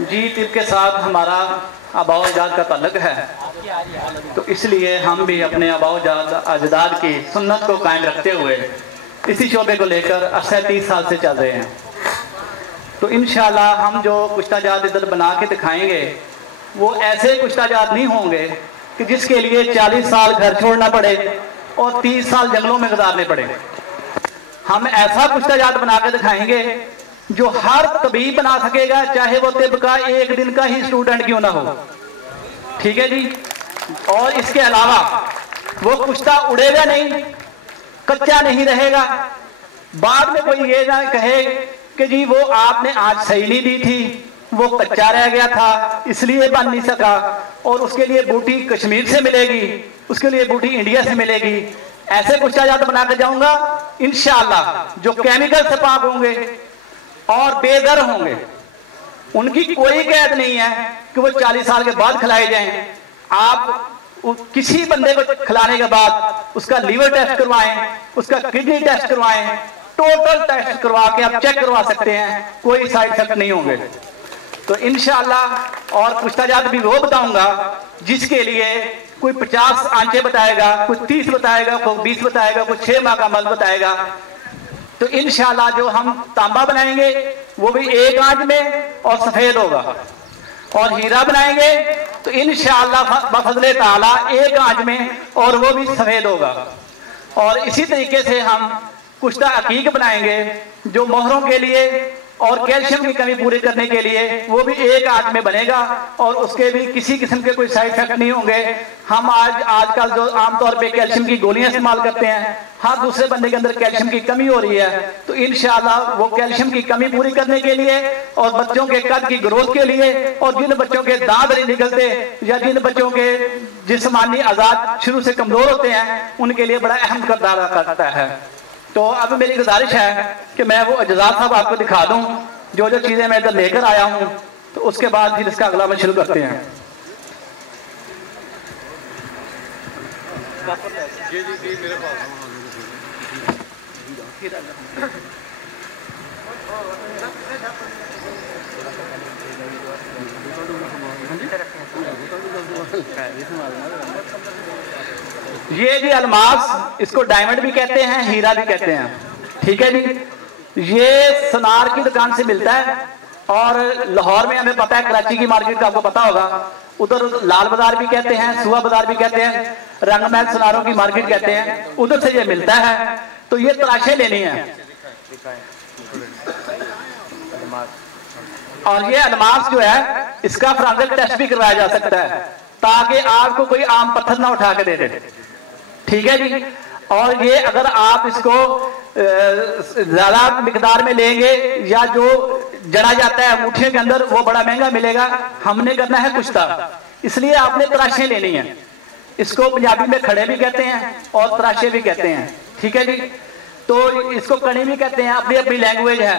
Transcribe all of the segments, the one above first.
जी तिब के साथ हमारा आबाओ अजदाद का ताल्लुक है, तो इसलिए हम भी अपने आबाओ अजदाद की सुन्नत को कायम रखते हुए इसी शोबे को लेकर 30 साल से चल रहे हैं। तो इंशाल्लाह हम जो कुश्ताजात इधर बना के दिखाएंगे वो ऐसे कुश्ताजात नहीं होंगे कि जिसके लिए 40 साल घर छोड़ना पड़े और 30 साल जंगलों में गुजारने पड़े। हम ऐसा कुश्ताजात बना के दिखाएंगे जो हर तबीब बना सकेगा, चाहे वो तिब का एक दिन का ही स्टूडेंट क्यों ना हो। ठीक है जी। और इसके अलावा वो कुश्ता उड़ेगा नहीं, कच्चा नहीं रहेगा। बाद में कोई ये ना कहे कि जी वो आपने आज सही नहीं दी थी, वो कच्चा रह गया था इसलिए बन नहीं सका, और उसके लिए बूटी कश्मीर से मिलेगी, उसके लिए बूटी इंडिया से मिलेगी। ऐसे कुश्ताजात बना के जाऊंगा इंशाअल्लाह, जो केमिकल से पाक होंगे और बेदर होंगे। उनकी कोई कैद नहीं है कि वो 40 साल के बाद खिलाए जाएं। आप किसी बंदे को खिलाने के बाद उसका लीवर टेस्ट करवाएं, उसका किडनी टेस्ट करवाएं, टोटल टेस्ट करवा के आप चेक करवा सकते हैं, कोई साइड इफेक्ट नहीं होंगे। तो इंशाअल्लाह और कुश्ताजात भी वो बताऊंगा जिसके लिए कोई 50 आंचे बताएगा, कोई 30 बताएगा, कोई 20 बताएगा, कोई 6 माह का अमल बताएगा। तो इंशाअल्लाह जो हम तांबा बनाएंगे वो भी एक आंच में और सफेद होगा, और हीरा बनाएंगे तो इंशाअल्लाह बफज़ले ताला एक आंच में और वो भी सफेद होगा। और इसी तरीके से हम कुश्ता अकीक बनाएंगे जो मोहरों के लिए और कैल्शियम की कमी पूरी करने के लिए, वो भी एक आंच में बनेगा और उसके भी किसी किस्म के कोई साइड इफेक्ट नहीं होंगे। हम आजकल जो आमतौर पे कैल्शियम की गोलियां इस्तेमाल करते हैं, हर दूसरे बंदे के अंदर कैल्शियम की कमी हो रही है, तो इंशाअल्लाह वो कैल्शियम की कमी पूरी करने के लिए और बच्चों के कद की ग्रोथ के लिए, और जिन बच्चों के दांत नहीं निकलते या जिन बच्चों के जिस्मानी आजाद शुरू से कमजोर होते हैं, उनके लिए बड़ा अहम किरदार अदा करता है। तो अब मेरी गुजारिश है कि मैं वो अजदाद साहब आपको दिखा दूं जो जो चीजें मैं इधर लेकर आया हूं, तो उसके बाद फिर इसका अगला में शुरू करते हैं। जी जी जी मेरे पास ये जी अलमास, इसको डायमंड भी कहते हैं, हीरा भी कहते हैं। ठीक है जी। ये सोनार की दुकान से मिलता है, और लाहौर में हमें पता है, कराची की मार्केट का आपको पता होगा, उधर लाल बाजार भी कहते हैं, सुहा बाजार भी कहते हैं, रंगमहल सोनारों की मार्केट कहते हैं, उधर से ये मिलता है। तो ये तराशे लेनी है। और ये अलमास जो है इसका फोरेंसिक टेस्ट भी करवाया जा सकता है, ताकि आपको कोई आम पत्थर ना उठा के दे दे। ठीक है जी। और ये अगर आप इसको ज्यादा मिकदार में लेंगे या जो जड़ा जाता है अंगूठे के अंदर, वो बड़ा महंगा मिलेगा। हमने करना है कुश्ता, इसलिए आपने तराशे लेनी है। इसको पंजाबी में खड़े भी कहते हैं और तराशे भी कहते हैं। ठीक है जी। तो इसको कणी भी कहते हैं, अपनी अपनी लैंग्वेज है।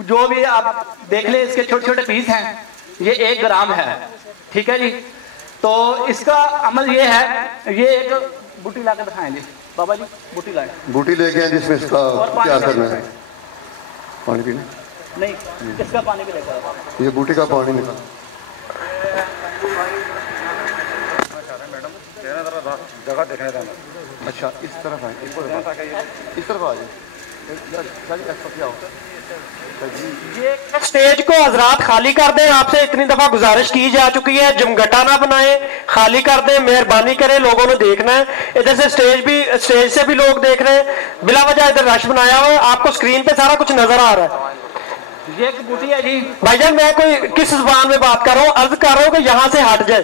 जो भी आप देख ले, इसके छोटे छोटे पीस हैं, ये 1 ग्राम है। ठीक है जी। तो इसका अमल ये है, ये एक बूटी ला कर दिखाएंगे बाबा जी, बूटी लाए, बूटी लेके आए जिसमें इसका क्या करना है? पानी पीना नहीं, इसका पानी भी लेकर ये बूटी का पानी निकाल। जगह देखने देना। अच्छा इस तरफ है, इस तरफ आ जाए। ये स्टेज को हजरात खाली कर दें, आपसे इतनी दफा गुजारिश की जा चुकी है, जमघटा ना बनाए, खाली कर दें, मेहरबानी करें, लोगों ने देखना है। इधर से स्टेज से भी लोग देख रहे हैं, बिला वजह इधर रश बनाया हुआ है, आपको स्क्रीन पे सारा कुछ नजर आ रहा है। ये एक बूटी है जी। भाईजान मैं कोई किस जुबान में बात कर रहा हूँ, अर्ज कर रहा हूँ कि यहाँ से हट जाए,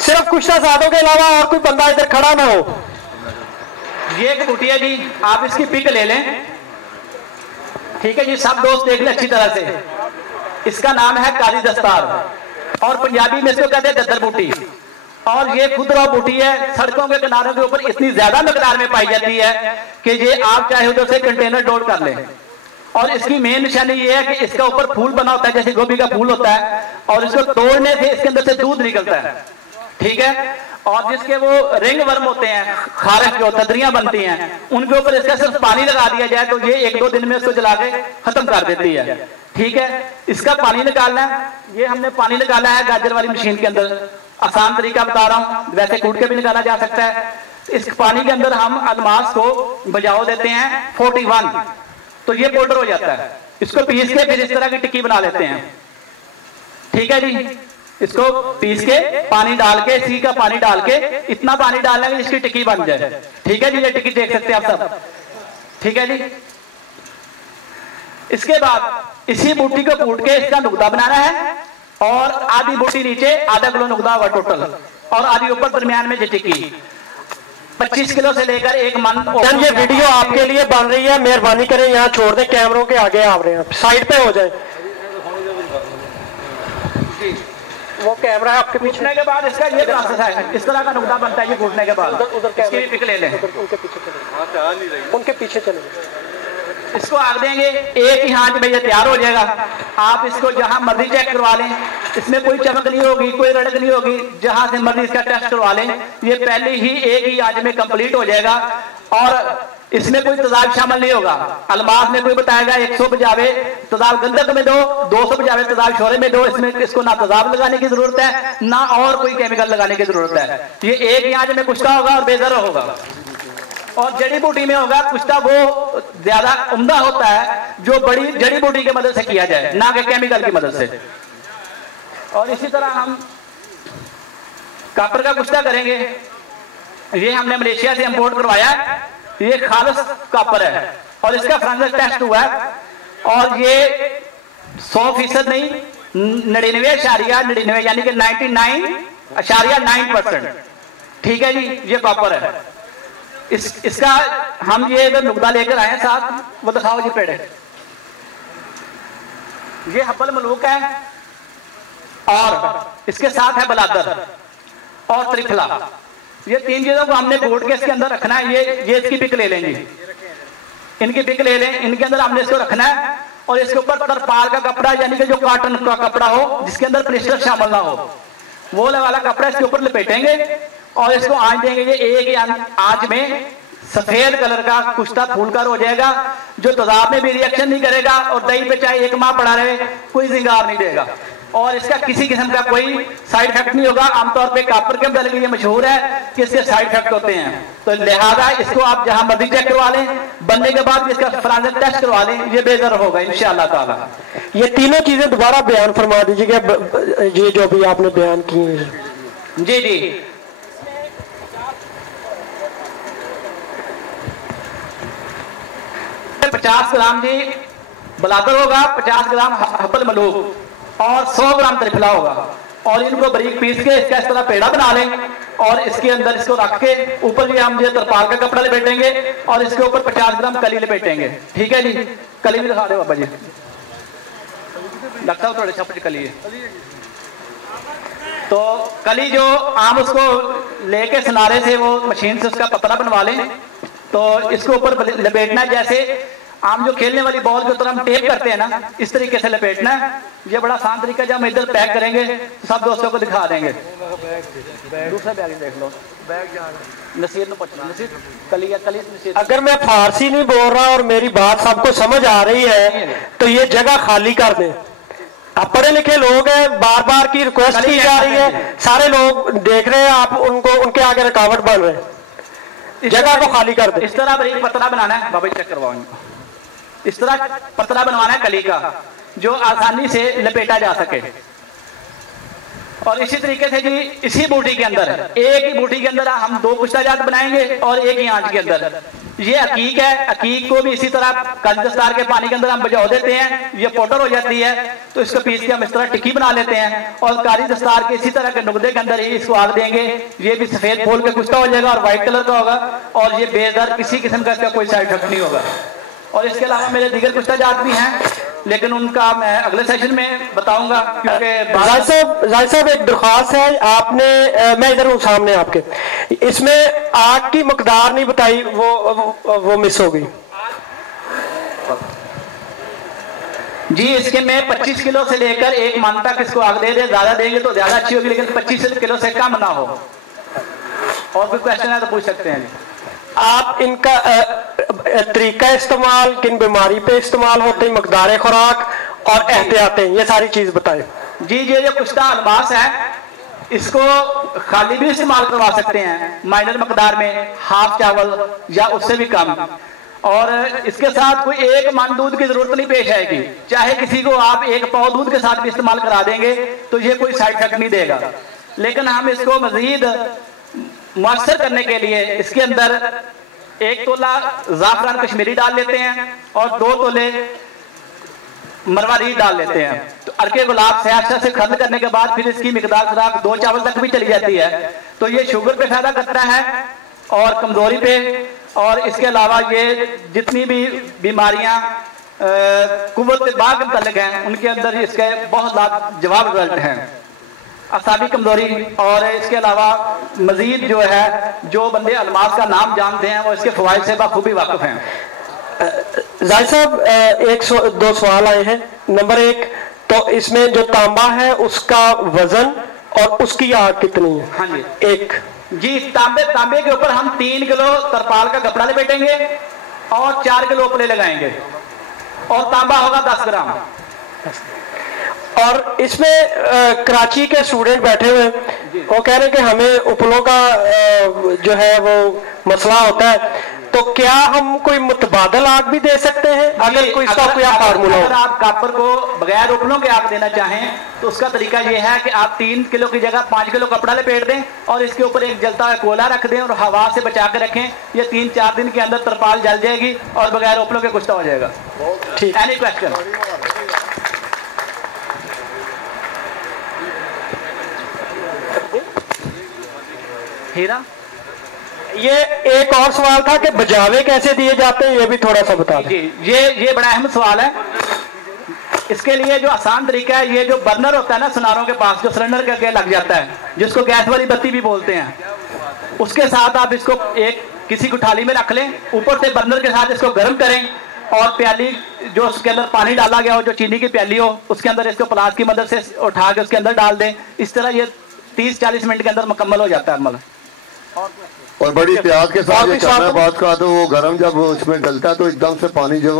सिर्फ कुश्ता साधों के अलावा और कोई बंदा इधर खड़ा ना हो। ये एक बूटी है जी, आप इसकी पिक ले लें। ठीक है जी। सब दोस्त देख लें अच्छी तरह से। इसका नाम है काली दस्तार, और पंजाबी में इसको कहते हैं दद्दर बूटी। और ये खुदरा बूटी है, सड़कों के किनारों के ऊपर इतनी ज्यादा मिकदार में पाई जाती है कि ये आप चाहे उधर से कंटेनर लोड कर लें। और इसकी मेन निशानी ये है कि इसका ऊपर फूल बना होता है, जैसे गोभी का फूल होता है, और इसको तोड़ने से इसके अंदर से दूध निकलता है। ठीक है। और जिसके वो रिंग वर्म होते हैं, खारिश जो तदरियां बनती हैं, उनके ऊपर इसका सिर्फ पानी लगा दिया जाए तो ये 1-2 दिन में इसको जला के खत्म कर देती है। ठीक है। इसका पानी निकालना है, ये हमने पानी निकाला है गाजर वाली मशीन के अंदर। आसान तरीका बता रहा हूँ, वैसे कूट के भी निकाला जा सकता है। इस पानी के अंदर हम अदमास को बजाव देते हैं 41, तो ये पाउडर हो जाता है। इसको पीस के फिर इस तरह की टिक्की बना लेते हैं, ठीक है जी। इसको पीस के पानी डाल के, इसी का पानी डाल के, इतना पानी डालना है इसकी टिक्की बन जाए, ठीक है जी। ये टिक्की देख सकते हैं आप सब, ठीक है जी। इसके बाद इसी बूटी को कूट के इसका नुकदा बनाना है, और आधी बूटी नीचे, आधा किलो नुकदा होगा टोटल, और आधी ऊपर दरमियान में टिक्की। 25 किलो से लेकर 1 मन। ये वीडियो आपके लिए बन रही है, मेहरबानी करें यहाँ छोड़ दें, कैमरों के आगे आ रहे हैं, साइड पे हो जाए। वो कैमरा है आपके पीछे। के बाद इसका ये प्रोसेस है, इस तरह का नुकदा बनता है ये कूटने के बाद। इसकी भी पिक ले लें, उनके पीछे चले, उनके पीछे चले। इसको आग देंगे, एक ही हाथ में ये तैयार हो जाएगा। आप इसको जहां मर्जी चेक करवा लें, इसमें कोई चमक नहीं होगी, कोई रड़क नहीं होगी, जहां से मर्जी इसका टेस्ट करवा लें, ये पहले ही एक ही आंच में कंप्लीट हो जाएगा। और इसमें कोई तेजाब शामिल नहीं होगा। अलमास में कोई बताएगा 100 बजावे तेजाब गंधक में दो, 200 बजावे तेजाब शोरे में दो। इसमें इसको ना तेजाब लगाने की जरूरत है, ना और कोई केमिकल लगाने की जरूरत है। ये एक ही आंच में कुश्ता होगा और बेजर होगा। और जड़ी बूटी में होगा कुश्ता वो ज्यादा उम्दा होता है जो बड़ी जड़ी बूटी की मदद से किया जाए, ना कि केमिकल की मदद से। और इसी तरह हम कापर का कुश्ता करेंगे। ये हमने मलेशिया से इंपोर्ट करवाया, ये खालिस कापर है और इसका फोरेंसिक टेस्ट हुआ है, और ये 100% नहीं, 99.99 यानी कि 99.9%, ठीक है जी। ये कापर है। इसका हम ये अगर नुकदा लेकर आए साथ, वो दिखाओ जी पेड़े। ये हब्बल मलूक है, और इसके साथ है बलादर और त्रिफला। ये 3 चीजों को हमने कूट के इसके अंदर रखना है। ये इसकी पिक ले लेंगे, इनकी पिक ले लें, इनके अंदर हमने इसको रखना है। और इसके ऊपर तरपाल का कपड़ा, यानी कि जो कॉटन का कपड़ा हो जिसके अंदर प्लास्टर शामिल ना हो, वो वाला कपड़ा इसके ऊपर लपेटेंगे और इसको आंच देंगे। ये एक ही आंच में सफेद कलर का कुश्ता फूलकर हो जाएगा, जो तेजाब में भी रिएक्शन नहीं करेगा, और दही पे चाहे 1 माह पड़ा रहे कोई जिंगार नहीं देगा, और इसका किसी किस्म का कोई साइड इफेक्ट नहीं होगा। आमतौर पे कापर के बदले ये मशहूर है कि इसके साइड इफेक्ट होते हैं, तो लिहाजा इसको आप जहां मर्जी चेक करवा लें, बनने के बाद इसका फोरेंसिक टेस्ट करवा लें, ये बेहतर होगा इंशाअल्लाह ताला। ये तीनों चीजें दोबारा बयान फरमा दीजिएगा, ये जो भी आपने बयान की। जी जी, 50 ग्राम जी बलादर होगा, 50 ग्राम हब्बल मलूक और 100 ग्राम त्रिफला होगा। और इनको बारीक पीस के इसका इस तरह पेड़ा बना लें, और इसके अंदर इसको रख के ऊपर ये हम ये तरपाल का कपड़ा लपेटेंगे, और इसके ऊपर 50 ग्राम कली लपेटेंगे, ठीक है जी। कली भी दिखा दे बाबा जी, लगता है थोड़े छप कली है। तो कली जो आम उसको लेके सिनारे से वो मशीन से उसका पतला बनवा लें, तो इसको ऊपर लपेटना है जैसे आम जो खेलने वाली बॉल के ऊपर हम टेप करते हैं ना, इस तरीके से लपेटना है। ये बड़ा आसान तरीका, जब हम इधर पैक करेंगे तो सब दोस्तों को दिखा देंगे। दूसरा बैग देख लो, नसीर ने पूछना, नसीर कली या कली नसीर। अगर मैं फारसी नहीं बोल रहा और मेरी बात सबको समझ आ रही है, तो ये जगह खाली कर दें। आप पढ़े लिखे लोग हैं, बार बार की रिक्वेस्ट की जा रही है, सारे लोग देख रहे हैं, आप उनको उनके आगे रुकावट बन रहे हैं, जगह को खाली कर दें। इस तरह बारीक पतला बनाना है, बाबा चेक करवाओ इनको। इस तरह पतला बनवाना है कली का, जो आसानी से लपेटा जा सके। और इसी तरीके से जी इसी बूटी के अंदर, एक ही बूटी के अंदर हम 2 कुश्ताजात बनाएंगे, और एक ही आंच के अंदर। ये अकीक है, अकीक को भी इसी तरह काली दस्तार के पानी के अंदर हम भिगो देते हैं, ये पाउडर हो जाती है, तो इसको पीस के हम इस तरह टिक्की बना लेते हैं। और काली दस्तार के इसी तरह के नुकदे के अंदर ही इसको आग देंगे, ये भी सफेद फूल के कुश्ता हो जाएगा और व्हाइट कलर का होगा, और ये बेदर किसी किस्म का इसका कोई साइड इफेक्ट नहीं होगा। और इसके अलावा मेरे दीगर कुश्ताजात भी हैं, लेकिन उनका मैं अगले सेशन में बताऊंगा, क्योंकि जाहिद साहब एक दरख्वास्त है आपने, मैं इधर हूँ सामने आपके, इसमें आग की मकदार नहीं बताई, वो मिस हो गई जी। इसके में 25 किलो से लेकर 1 मन तक इसको आग दे दे, ज्यादा देंगे तो ज्यादा अच्छी होगी, लेकिन 25 किलो से कम ना हो। और कोई क्वेश्चन है तो पूछ सकते हैं। आप इनका तरीका इस्तेमाल किन बीमारी पे इस्तेमाल होते हैं, मकदार खुराक, और एहतियातें, ये सारी चीज बताएं। जी, ये जो कुश्ता अलमास है, इसको खाली भी इस्तेमाल करवा सकते हैं माइनर मकदार में, हाफ चावल या उससे भी कम, और इसके साथ कोई एक मन दूध की जरूरत नहीं पेश आएगी। चाहे किसी को आप 1 पाव दूध के साथ भी इस्तेमाल करा देंगे तो ये कोई साइड इफेक्ट नहीं देगा। लेकिन हम इसको मजीद मुअस्सर करने के लिए इसके अंदर 1 तोला ज़ाफ़रान कश्मीरी डाल लेते हैं और 2 तोले मरवारीद डाल लेते हैं। तो अर्के गुलाब सहसा से खत्म करने के बाद फिर इसकी मिकदार खुराक 2 चावल तक भी चली जाती है। तो ये शुगर पे फायदा करता है और कमजोरी पे, और इसके अलावा ये जितनी भी बीमारियां कुव्वत बाग के मुतल्लिक हैं उनके अंदर इसके बहुत लाजवाब रिजल्ट हैं। असाबी कमजोरी, और इसके अलावा मजीद जो है, जो बंदे अलमास का नाम जानते हैं वो इसके फवाइद से बखूबी वाकिफ हैं। जाहिद साहब, 1-2 सवाल आए हैं। नंबर 1, तो इसमें जो तांबा है उसका वजन और उसकी आग कितनी है? हाँ जी, 1 जी, तांबे के ऊपर हम 3 किलो तरपाल का कपड़ा लपेटेंगे और 4 किलो उपले लगाएंगे, और तांबा होगा 10 ग्राम। और इसमें कराची के स्टूडेंट बैठे हुए, वो कह रहे हैं कि हमें उपलों का जो है वो मसला होता है, तो क्या हम कोई मुतबादल आग भी दे सकते हैं अगर कोई इसका कोई फार्मूला हो? अगर आप कापर को बगैर उपलों के आग देना चाहें तो उसका तरीका यह है कि आप 3 किलो की जगह 5 किलो कपड़ा लपेट दें और इसके ऊपर एक जलता हुआ कोयला रख दें और हवा से बचा के रखें। ये 3-4 दिन के अंदर तरपाल जल जाएगी और बगैर उपलों के कुश्ता हो जाएगा। ठीक, एनी क्वेश्चन? हीरा, ये एक और सवाल था कि बजावे कैसे दिए जाते हैं, ये भी थोड़ा सा बता दें। जी, ये बड़ा अहम सवाल है। इसके लिए जो आसान तरीका है, ये जो बर्नर होता है ना सुनारों के पास, जो सिलेंडर के आगे लग जाता है, जिसको गैस वाली बत्ती भी बोलते हैं, उसके साथ आप इसको एक किसी थाली में रख लें, ऊपर से बर्नर के साथ इसको गर्म करें और प्याली जो उसके अंदर पानी डाला गया हो, जो चीनी की प्याली हो, उसके अंदर इसको प्लास की मदद से उठा के उसके अंदर डाल दें। इस तरह ये 30-40 मिनट के अंदर मुकम्मल हो जाता है अमल। और बड़ी एहतियात के साथ ये करना है बात का, तो वो गर्म जब उसमें गलता है तो एकदम से पानी जो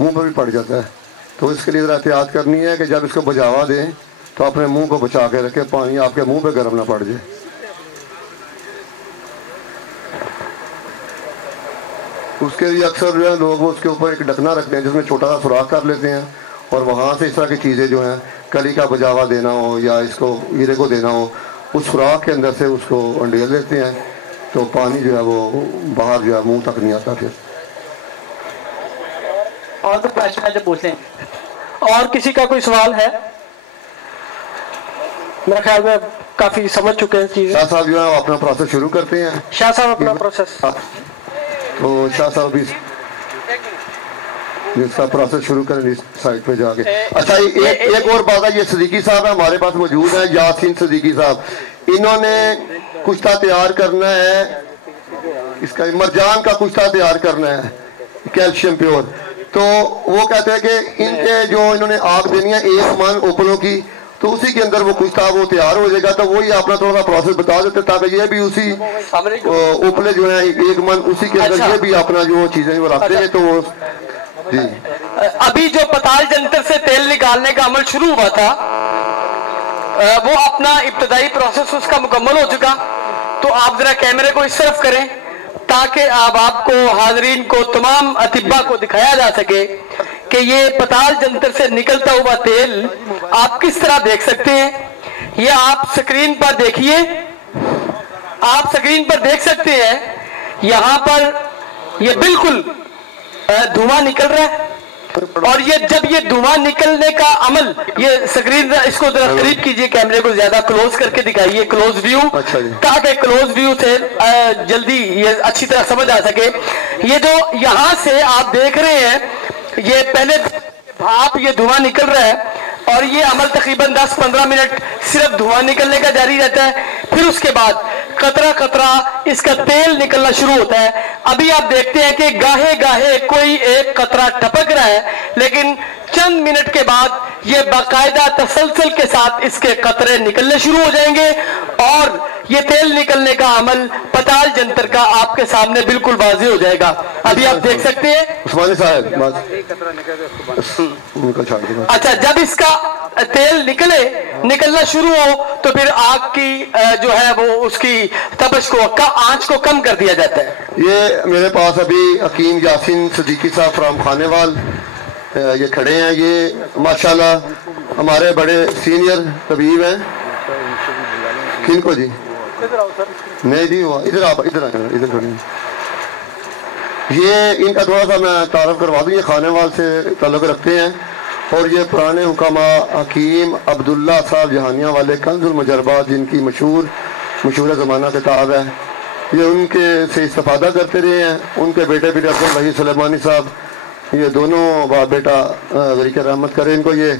मुंह पर भी पड़ जाता है, तो इसके लिए एहतियात करनी है कि जब इसको बुझावा दें तो अपने मुंह को बचा के रखें, पानी आपके मुंह पे गर्म ना पड़ जाए। उसके लिए अक्सर जो है लोग उसके ऊपर एक ढकना रखते हैं जिसमें छोटा सा सुराख कर लेते हैं, और वहाँ से इस तरह की चीज़ें जो हैं, कली का बुझावा देना हो या इसको हीरे को देना हो, उस सुराख के अंदर से उसको अंडेल लेते हैं, तो पानी जो है वो बाहर जो है मुंह तक नहीं आता। फिर और तो क्वेश्चन है जो पूछ लें। और किसी का कोई सवाल है? मेरे ख्याल में काफी समझ चुके हैं चीजें। शाह साहब जो है अपना प्रोसेस शुरू करते हैं। शाह साहब अपना प्रोसेस, तो शाह साहब भी इसका प्रोसेस शुरू करें साइड पे जाके। अच्छा, एक और बात है, ये सदीकी साहब है हमारे पास मौजूद है, यासीन सदीकी साहब, इन्होंने कुश्ता तैयार करना है, इसका मरजान का कुश्ता तैयार करना है, कैल्शियम प्योर। तो वो कहते हैं कि इनके जो इन्होंने आग देनी है 1 मन उपलों की, तो उसी के अंदर वो कुश्ता वो तैयार हो जाएगा। तो वही अपना थोड़ा सा प्रोसेस बता देते ताकि ये भी उसी उपले जो है 1 मन उसी के अंदर ये भी अपना जो चीजें वो रखते हैं। तो वो जी, अभी जो पताल जंतर से तेल निकालने का अमल शुरू हुआ था, वो अपना इब्तदाई प्रोसेस उसका मुकम्मल हो चुका। तो आप जरा कैमरे को इस तरफ करें ताकि अब आपको हाजरीन को तमाम अतिब्बा को दिखाया जा सके कि ये पताल जंतर से निकलता हुआ तेल आप किस तरह देख सकते हैं। ये आप स्क्रीन पर देखिए, आप स्क्रीन पर देख सकते हैं, यहाँ पर ये बिल्कुल धुआं निकल रहा है। और ये जब ये धुआं निकलने का अमल, ये स्क्रीन इसको जरा करीब कीजिए, कैमरे को ज्यादा क्लोज करके दिखाइए, क्लोज व्यू, ताकि क्लोज व्यू से जल्दी ये अच्छी तरह समझ आ सके। ये जो यहाँ से आप देख रहे हैं, ये पहले भाप, ये धुआं निकल रहा है और ये अमल तकरीबन 10-15 मिनट सिर्फ धुआं निकलने का जारी रहता है। फिर उसके बाद कतरा कतरा इसका तेल निकलना शुरू होता है। अभी आप देखते हैं कि गाहे गाहे कोई एक कतरा टपक रहा है, लेकिन चंद मिनट के बाद ये बाकायदा तसलसल के साथ इसके कतरे निकलने शुरू हो जाएंगे और ये तेल निकलने का अमल पताल जंतर का आपके सामने बिल्कुल वाज़ेह हो जाएगा। अभी आप देख सकते हैं उस्मानी साहब। अच्छा, जब इसका तेल निकलना शुरू हो तो फिर आग की जो है वो उसकी तपश को आंच को कम कर दिया जाता है। ये मेरे पास अभी हकीम यासीन सदीकी साहब फ्राम खानेवाल ये खड़े हैं। ये माशाल्लाह हमारे बड़े सीनियर तबीब हैं। किनको जी? नहीं जी, हुआ इधर आप इधर खड़े हैं। ये इनका थोड़ा सा मैं तारफ करवा दूँ। ये खानेवाल से ताल्लुक़ रखते हैं और ये पुराने हुकामा हकीम अब्दुल्ला साहब जहानिया वाले कंजुल मुजरबात जिनकी मशहूर ज़माना किताब है, ये उनके से इस्तेफादा करते रहे हैं। उनके बेटे भी अब्दुल वही सुलेमानी साहब, ये दोनों बाप बेटा ज़रीक़ रहमत करें इनको। ये